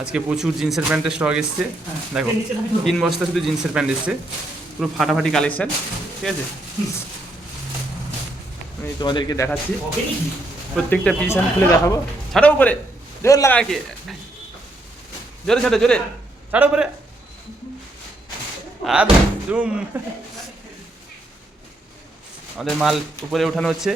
আজকে প্রচুর জিন্সের প্যান্টের স্টক এসছে। দেখো 3 বস্তা শুধু জিন্সের প্যান্ট এসছে, পুরো ফাটাফাটি কালেকশন। ঠিক আছে, আমি তোমাদেরকে দেখাচ্ছি, প্রত্যেকটা পিস আমি খুলে দেখাবো। ছাড়ো উপরে, জোর লাগা কে, জোরে ছাড়ো, জোরে ছাড়ো উপরে। একদম আমাদের মাল উপরে ওঠানো হচ্ছে।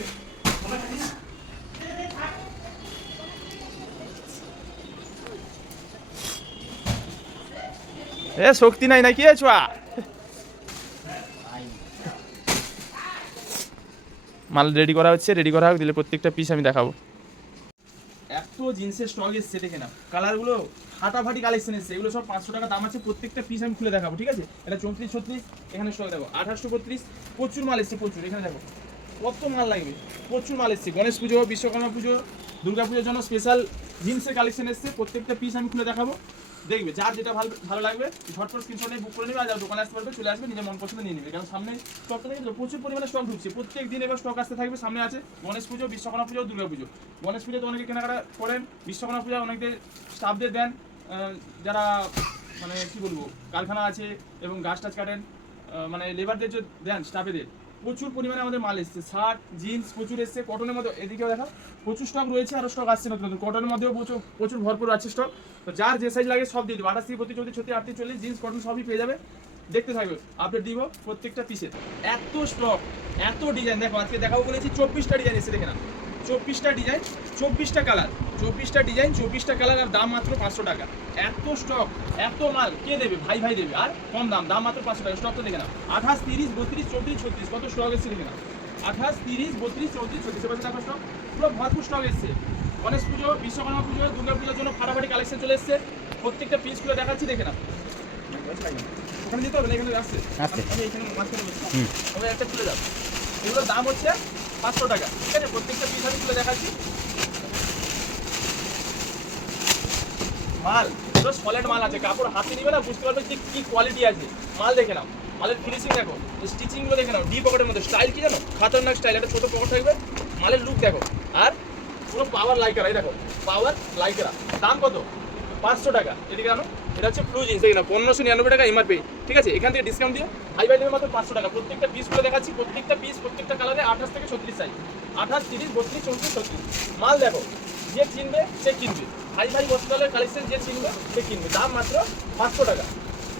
এ শক্তি নাই নাকি ছোয়া, মাল রেডি করা হচ্ছে, রেডি করা হোক, দিলে প্রত্যেকটা পিস আমি দেখাবো। এত জিন্সের স্টক এসছে দেখে না, কালারগুলো ফাটাফাটি কালেকশন এসছে। এগুলো সব 500 টাকা দাম আছে, প্রত্যেকটা পিস আমি খুলে দেখাবো। ঠিক আছে, এটা 34, 36, এখানে স্টক দেখো 28, 32, প্রচুর মাল এসছে, প্রচুর। এখানে দেখো কত মাল লাগবে, প্রচুর মাল এসছে। গণেশ পুজো, বিশ্বকর্মা পুজো, দুর্গা পুজোর জন্য স্পেশাল জিন্সের কালেকশন এসছে, প্রত্যেকটা পিস আমি খুলে দেখাবো। দেখবে যার যেটা ভালো লাগবে ঝটপট স্ক্রিনশট নিয়ে বুক করে নেবে, আর যার দোকানে আসতে পারবে চলে আসবে, নিজের মন পছন্দ নিয়ে নেবে। কারণ সামনে স্টকটা দেখবে প্রচুর পরিমাণে স্টক ঢুকছে, প্রত্যেক দিন এবার স্টক আসতে থাকবে। সামনে আছে গণেশ পুজো, বিশ্বকর্মা পুজো, দুর্গা পুজো। গণেশ পুজোতে অনেকে কেনাকাটা করেন, বিশ্বকর্মা পুজো অনেকে স্টাফদের দেন, যারা মানে কি বলবো কারখানা আছে এবং গাছ টাছ কাটেন, মানে লেবারদের যে দেন স্টাফেদের, প্রচুর পরিমাণে আমাদের মাল এসছে। শার্ট জিন্স প্রচুর এসছে, কটনের মধ্যে এদিকেও দেখা প্রচুর স্টক রয়েছে, আরও স্টক আসছে নতুন নতুন। কটনের মধ্যেও প্রচুর ভরপুর আছে স্টক। তো যার যে সাইজ লাগে সব দিয়ে দেবো, 28, 32, 34, 36, 38, 40 জিন্স কটন সবই পেয়ে যাবে। দেখতে থাকবে, আপডেট দিব প্রত্যেকটা পিসে। এত স্টক, এত ডিজাইন, দেখো আজকে দেখাবো বলেছি 24টা ডিজাইন এসে, দেখে না 24টা ডিজাইন, 24টা কালার, 24টা ডিজাইন, 24টা কালার, আর দাম মাত্র 500 টাকা। এত স্টক, এত মাল কে দেবে? ভাই ভাই দেবে, আর কম দাম, দাম মাত্র 500 টাকা। স্টকটা দেখে না 28, 30, 32, 34, 36 কত স্টক এসছে দেখে না। 28, 30, 32, 34, 36 এবার দেখো স্টক পুরো ভরপুর স্টক এসছে। গণেশ পুজো, বিশ্বকর্মা পুজো, দুর্গা পুজোর জন্য ফাটাফাটি কালেকশন চলে এসছে। প্রত্যেকটা পিসগুলো দেখাচ্ছি, দেখে না। ওখানে যেতে হবে না, এখানে আসছে, আমি এখানে মাঝখানে বসছি, তবে একটা খুলে যাবে। এগুলোর দাম হচ্ছে 500 টাকা। ঠিক আছে, প্রত্যেকটা পিস আমি খুলে দেখাচ্ছি। মাল পুরো সলিড মাল আছে, কাপড় হাতে নিবে না বুঝতে পারবে যে কি কোয়ালিটি আছে। মাল দেখে নাও, মালের ফিনিশিং দেখো, স্টিচিংগুলো দেখে নাও। ডি পকেটের মধ্যে স্টাইল কি জানো, খাতারনাক স্টাইল। একটা ছোট পকেট থাকবে, মালের লুক দেখো, আর পুরো পাওয়ার লাইকার। এই দেখো পাওয়ার লাইকার, দাম কত? 500 টাকা। এদিকে জানো, এটা হচ্ছে ব্লু জিন্স, দেখে না 1599 টাকা এমআরপি। ঠিক আছে, এখান থেকে ডিসকাউন্ট দিয়ে ভাই ভাই দেবে মাত্র 500 টাকা। প্রত্যেকটা পিসগুলো দেখাচ্ছি, প্রত্যেকটা পিস প্রত্যেকটা কালারে 28 থেকে 36 সাইজ, 28, 30, 32, 34, 36। মাল দেখো, যে চিনবে সে কিনবে। ভাই ভাই বস্ত্রালয়ের কালেকশন যে চিনবে সে কিনবে। দাম মাত্র 500 টাকা,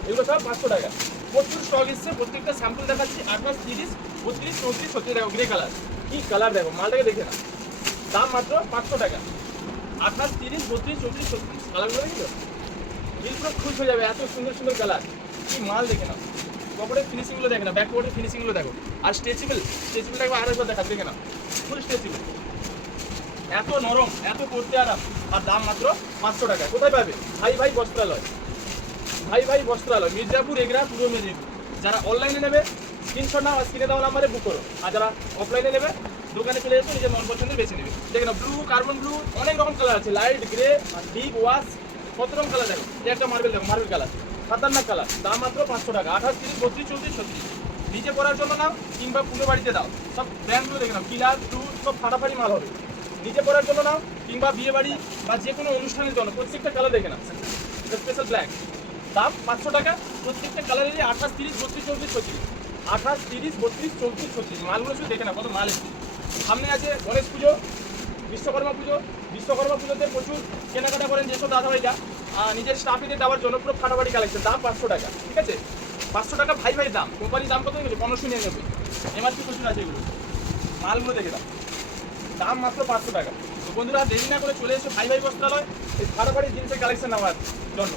এগুলো সব 500 টাকা। প্রচুর স্টক এসছে, প্রত্যেকটা স্যাম্পল দেখাচ্ছি। 28, 30, 32, 34, 36 দেখো গ্রে কালার, কি কালার দেখো, মালটাকে দেখে না। দাম মাত্র 500 টাকা। 28, 30, 32, 34, 36 কালারগুলো দেখো, দিল পুরো খুশ হয়ে যাবে, এত সুন্দর সুন্দর কালার। কি মাল দেখে না, কাপড়ের ফিনিশিংগুলো দেখে না, ব্যাক পকেটের ফিনিশিংগুলো দেখো, আর স্ট্রেচেবল, স্ট্রেচেবল দেখো আরেকবার দেখা, দেখে না ফুল স্ট্রেচেবল, এত নরম, এত পরতে আরাম, আর দাম মাত্র 500 টাকা। কোথায় পাবে? ভাই ভাই বস্ত্রালয়, ভাই ভাই বস্ত্রালয়, মির্জাপুর, এগরা, পূর্ব মেদিনীপুর। যারা অনলাইনে নেবে স্ক্রিনশট নাও, আর স্ক্রিনে দেওয়া নাম্বারে বুক করো। আর যারা অফলাইনে নেবে দোকানে চলে যেতে নিজের মন পছন্দের বেছে নেবে। দেখে না ব্লু, কার্বন ব্লু, অনেক রকম কালার আছে, লাইট গ্রে, ডিপ ওয়াশ, কত রকম কালার দেখো। এই একটা মার্বেল দেখো, মার্বেল কালার, খাতারনাক কালার, দাম মাত্র 500 টাকা। 28, 30, 32, 34, 36 নিজে পরার জন্য নাও কিংবা পুরো বাড়িতে দাও, সব ব্র্যান্ডগুলো দেখে নাও, কিলার ব্লু, সব ফাটাফাটি মাল হবে। নিজে পরার জন্য নাও কিংবা বিয়ে বাড়ি বা যে কোনো অনুষ্ঠানের জন্য, প্রত্যেকটা কালার দেখে নাও, স্পেশাল ব্ল্যাক, দাম 500 টাকা। প্রত্যেকটা কালারেরই 28, 30, 32, 34, 36, 28, 30, 32, 34, 36 মালগুলো শুধু দেখে না কত মাল এসেছে। সামনে আছে গণেশ পুজো, বিশ্বকর্মা পুজো। বিশ্বকর্মা পুজোতে প্রচুর কেনাকাটা করেন যেসব দাদাভাইরা, নিজের স্টাফিদের দেওয়ার জন্য পুরো ফাটাফাটি কালেকশন, দাম 500 টাকা। ঠিক আছে, 500 টাকা ভাই ভাই দাম। কোম্পানির দাম কত হয়েছে? 1599। এমআরপি প্রচুর আছে এগুলো, মালগুলো দেখে দাও, দাম মাত্র 500 টাকা। তো বন্ধুরা দেরি না করে চলে এসে ভাই ভাই বস্ত্রালয় এই ফাটাফাটি জিনিসের কালেকশন নেওয়ার জন্য।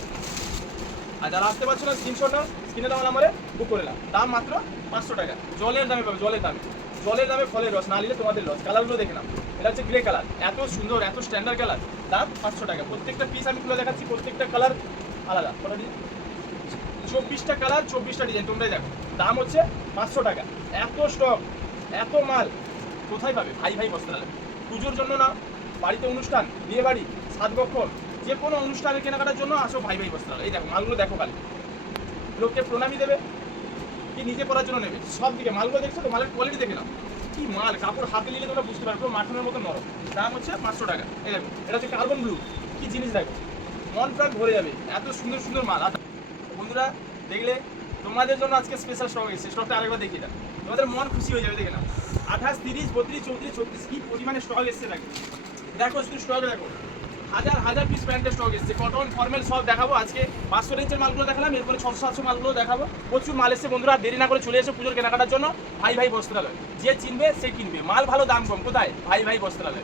আর যারা আসতে পারছো না স্ক্রিনশট নাও, স্ক্রিনে দেওয়া নাম্বারে বুক করে নাও। দাম মাত্র 500 টাকা। জলের দামে পাবে, জলের দামে, জলের দামে ফলের রস, না নিলে তোমাদের লস। কালারগুলো দেখে নাও, এটা হচ্ছে গ্রে কালার, এত সুন্দর, এত স্ট্যান্ডার্ড কালার, দাম 500 টাকা। প্রত্যেকটা পিস আমি খুলে দেখাচ্ছি, প্রত্যেকটা কালার আলাদা। 24টা কালার, 24টা ডিজাইন, তোমরাই দেখো, দাম হচ্ছে 500 টাকা। এত স্টক, এত মাল কোথায় পাবে? ভাই ভাই বস্ত্রালয়। পুজোর জন্য না, বাড়িতে অনুষ্ঠান, বিয়ে বাড়ি, সাত বক্ষর, যে কোনো অনুষ্ঠানে কেনাকাটার জন্য আসো ভাই ভাই বস্ত্রালয়। এই দেখো মালগুলো দেখো, খালি লোককে প্রণামী দেবে কি নিজে পড়ার জন্য নেবে, সব দিকে মালগুলো দেখছো তো, মালের কোয়ালিটি দেখে নাও, কি মাল, কাপড় হাতে নিলে তোমরা বুঝতে পারবে, পুরো মাখনের মতো নরম। দাম হচ্ছে 500 টাকা। এই দেখো, এটা হচ্ছে কার্বন ব্লু, কি জিনিস দেখো, মন প্রাণ ভরে যাবে, এত সুন্দর সুন্দর মাল। আর বন্ধুরা দেখলে তোমাদের জন্য আজকে স্পেশাল স্টক এসেছে, স্টকটা আরেকবার দেখিয়ে দাও, তোমাদের মন খুশি হয়ে যাবে। দেখে না 28, 30, 32, 34, 36 কি পরিমাণে স্টক এসছে থাকে। দেখো শুধু স্টক দেখো, হাজার হাজার পিস প্যান্টের স্টক এসছে, কটন ফর্মাল সব দেখাবো আজকে। 500 রেঞ্জের মালগুলো দেখালাম, এরপরে 600-700 মালগুলো দেখাবো। প্রচুর মাল এসছে বন্ধুরা, দেরি না করে চলে এসে পুজোর কেনাকাটার জন্য ভাই ভাই বস্ত্রালয়। যে চিনবে সে কিনবে, মাল ভালো দাম কম, কোথায়? ভাই ভাই বস্ত্রালয়।